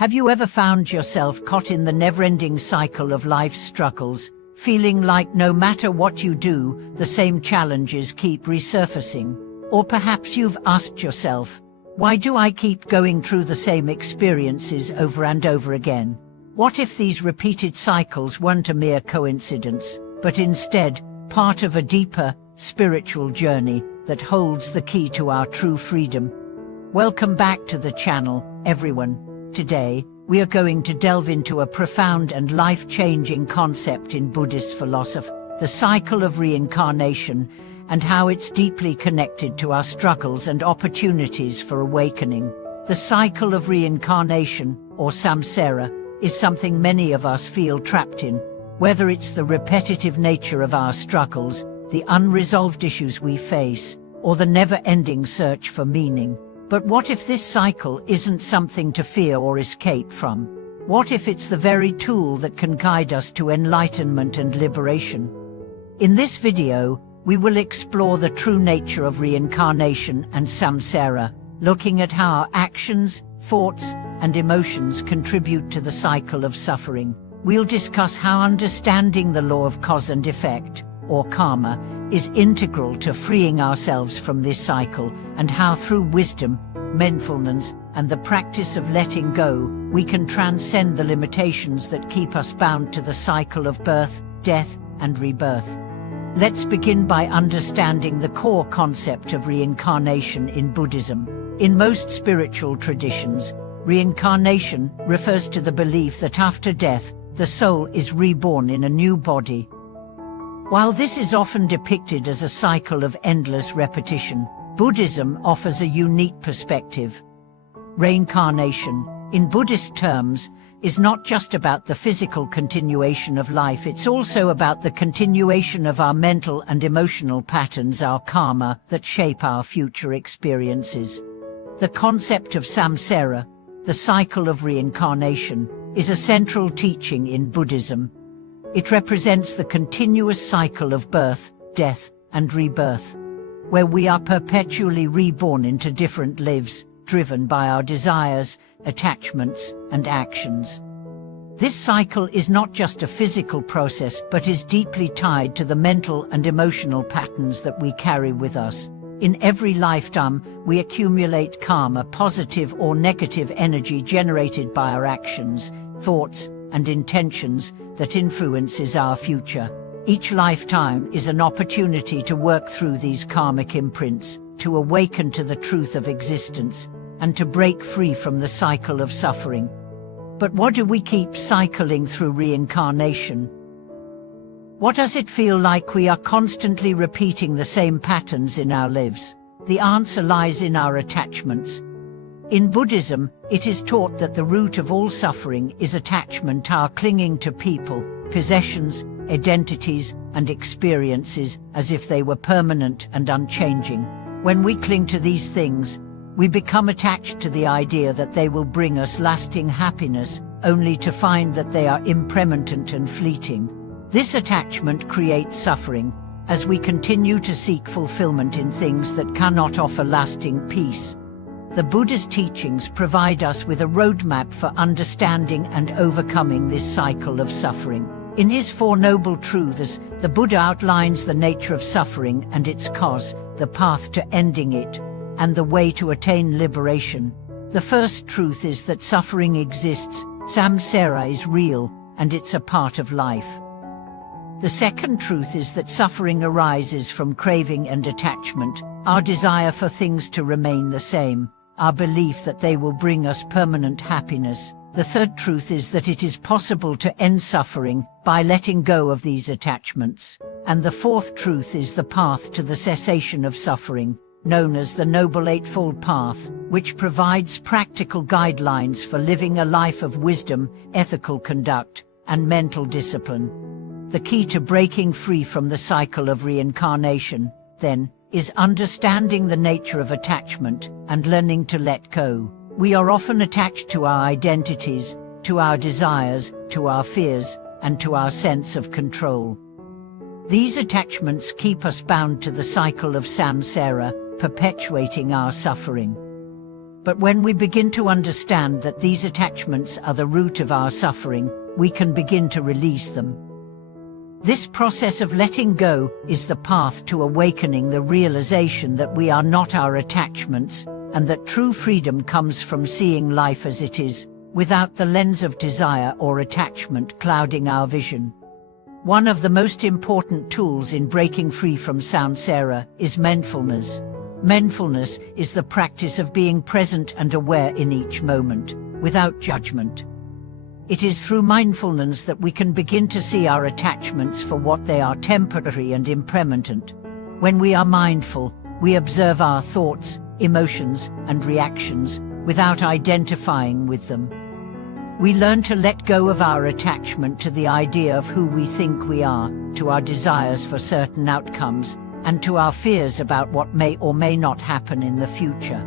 Have you ever found yourself caught in the never-ending cycle of life's struggles, feeling like no matter what you do, the same challenges keep resurfacing? Or perhaps you've asked yourself, why do I keep going through the same experiences over and over again? What if these repeated cycles weren't a mere coincidence, but instead part of a deeper, spiritual journey that holds the key to our true freedom? Welcome back to the channel, everyone. Today, we are going to delve into a profound and life-changing concept in Buddhist philosophy, the cycle of reincarnation, and how it's deeply connected to our struggles and opportunities for awakening. The cycle of reincarnation, or samsara, is something many of us feel trapped in, whether it's the repetitive nature of our struggles, the unresolved issues we face, or the never-ending search for meaning. But what if this cycle isn't something to fear or escape from? What if it's the very tool that can guide us to enlightenment and liberation? In this video, we will explore the true nature of reincarnation and samsara, looking at how our actions, thoughts, and emotions contribute to the cycle of suffering. We'll discuss how understanding the law of cause and effect, or karma, is integral to freeing ourselves from this cycle, and how through wisdom, mindfulness, and the practice of letting go, we can transcend the limitations that keep us bound to the cycle of birth, death, and rebirth. Let's begin by understanding the core concept of reincarnation in Buddhism. In most spiritual traditions, reincarnation refers to the belief that after death, the soul is reborn in a new body. While this is often depicted as a cycle of endless repetition, Buddhism offers a unique perspective. Reincarnation, in Buddhist terms, is not just about the physical continuation of life, it's also about the continuation of our mental and emotional patterns, our karma, that shape our future experiences. The concept of samsara, the cycle of reincarnation, is a central teaching in Buddhism. It represents the continuous cycle of birth, death, and rebirth, where we are perpetually reborn into different lives, driven by our desires, attachments, and actions. This cycle is not just a physical process, but is deeply tied to the mental and emotional patterns that we carry with us. In every lifetime, we accumulate karma, positive or negative energy generated by our actions, thoughts, and intentions that influences our future. Each lifetime is an opportunity to work through these karmic imprints, to awaken to the truth of existence, and to break free from the cycle of suffering. But what do we keep cycling through reincarnation? What does it feel like we are constantly repeating the same patterns in our lives? The answer lies in our attachments. In Buddhism, it is taught that the root of all suffering is attachment, our clinging to people, possessions, identities, and experiences as if they were permanent and unchanging. When we cling to these things, we become attached to the idea that they will bring us lasting happiness, only to find that they are impermanent and fleeting. This attachment creates suffering, as we continue to seek fulfillment in things that cannot offer lasting peace. The Buddha's teachings provide us with a roadmap for understanding and overcoming this cycle of suffering. In his Four Noble Truths, the Buddha outlines the nature of suffering and its cause, the path to ending it, and the way to attain liberation. The first truth is that suffering exists, samsara is real, and it's a part of life. The second truth is that suffering arises from craving and attachment, our desire for things to remain the same, our belief that they will bring us permanent happiness. The third truth is that it is possible to end suffering by letting go of these attachments. And the fourth truth is the path to the cessation of suffering, known as the Noble Eightfold Path, which provides practical guidelines for living a life of wisdom, ethical conduct, and mental discipline. The key to breaking free from the cycle of reincarnation, then, is understanding the nature of attachment and learning to let go. We are often attached to our identities, to our desires, to our fears, and to our sense of control. These attachments keep us bound to the cycle of samsara, perpetuating our suffering. But when we begin to understand that these attachments are the root of our suffering, we can begin to release them. This process of letting go is the path to awakening the realization that we are not our attachments, and that true freedom comes from seeing life as it is, without the lens of desire or attachment clouding our vision. One of the most important tools in breaking free from samsara is mindfulness. Mindfulness is the practice of being present and aware in each moment, without judgment. It is through mindfulness that we can begin to see our attachments for what they are: temporary and impermanent. When we are mindful, we observe our thoughts, emotions, and reactions without identifying with them. We learn to let go of our attachment to the idea of who we think we are, to our desires for certain outcomes, and to our fears about what may or may not happen in the future.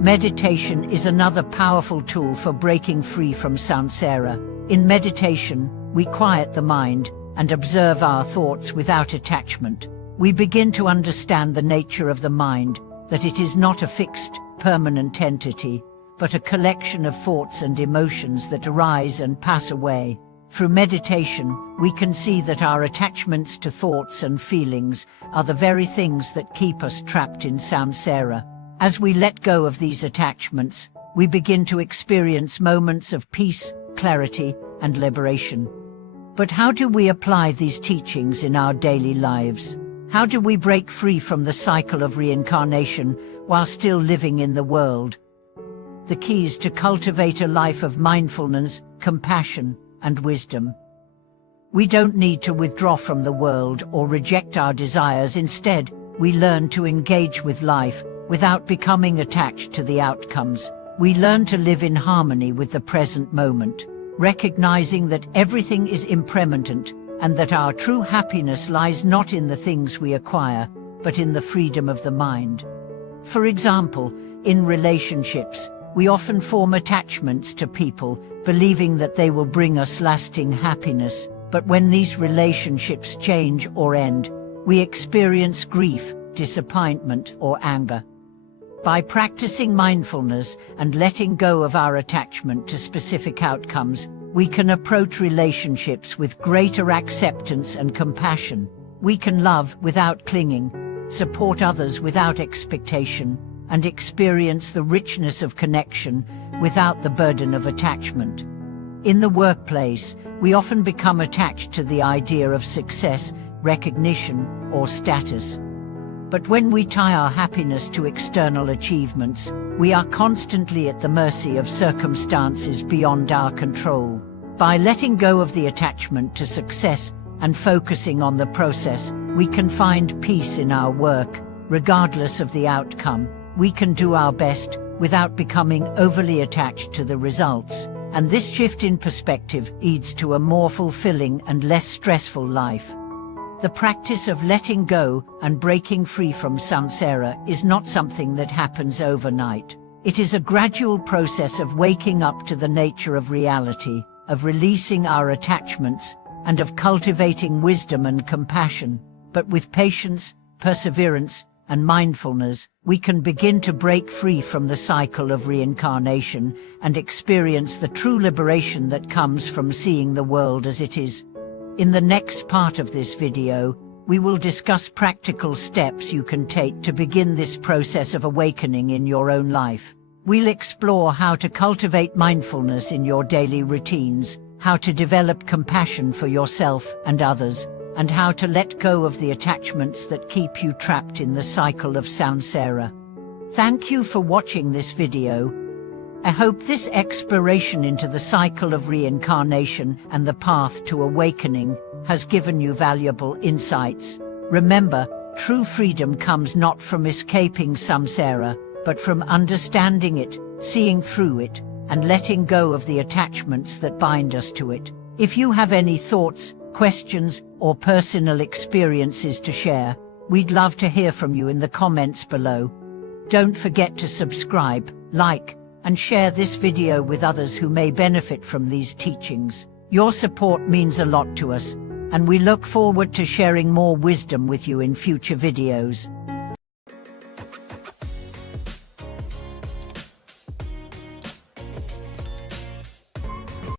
Meditation is another powerful tool for breaking free from samsara. In meditation, we quiet the mind and observe our thoughts without attachment. We begin to understand the nature of the mind, that it is not a fixed, permanent entity, but a collection of thoughts and emotions that arise and pass away. Through meditation, we can see that our attachments to thoughts and feelings are the very things that keep us trapped in samsara. As we let go of these attachments, we begin to experience moments of peace, clarity, and liberation. But how do we apply these teachings in our daily lives? How do we break free from the cycle of reincarnation while still living in the world? The key is to cultivate a life of mindfulness, compassion, and wisdom. We don't need to withdraw from the world or reject our desires. Instead, we learn to engage with life without becoming attached to the outcomes. We learn to live in harmony with the present moment, recognizing that everything is impermanent and that our true happiness lies not in the things we acquire, but in the freedom of the mind. For example, in relationships, we often form attachments to people, believing that they will bring us lasting happiness. But when these relationships change or end, we experience grief, disappointment, or anger. By practicing mindfulness and letting go of our attachment to specific outcomes, we can approach relationships with greater acceptance and compassion. We can love without clinging, support others without expectation, and experience the richness of connection without the burden of attachment. In the workplace, we often become attached to the idea of success, recognition, or status. But when we tie our happiness to external achievements, we are constantly at the mercy of circumstances beyond our control. By letting go of the attachment to success and focusing on the process, we can find peace in our work, regardless of the outcome. We can do our best without becoming overly attached to the results, and this shift in perspective leads to a more fulfilling and less stressful life. The practice of letting go and breaking free from samsara is not something that happens overnight. It is a gradual process of waking up to the nature of reality, of releasing our attachments, and of cultivating wisdom and compassion. But with patience, perseverance, and mindfulness, we can begin to break free from the cycle of reincarnation and experience the true liberation that comes from seeing the world as it is. In the next part of this video, we will discuss practical steps you can take to begin this process of awakening in your own life. We'll explore how to cultivate mindfulness in your daily routines, how to develop compassion for yourself and others, and how to let go of the attachments that keep you trapped in the cycle of samsara. Thank you for watching this video. I hope this exploration into the cycle of reincarnation and the path to awakening has given you valuable insights. Remember, true freedom comes not from escaping samsara, but from understanding it, seeing through it, and letting go of the attachments that bind us to it. If you have any thoughts, questions, or personal experiences to share, we'd love to hear from you in the comments below. Don't forget to subscribe, like, and share this video with others who may benefit from these teachings. Your support means a lot to us, and we look forward to sharing more wisdom with you in future videos.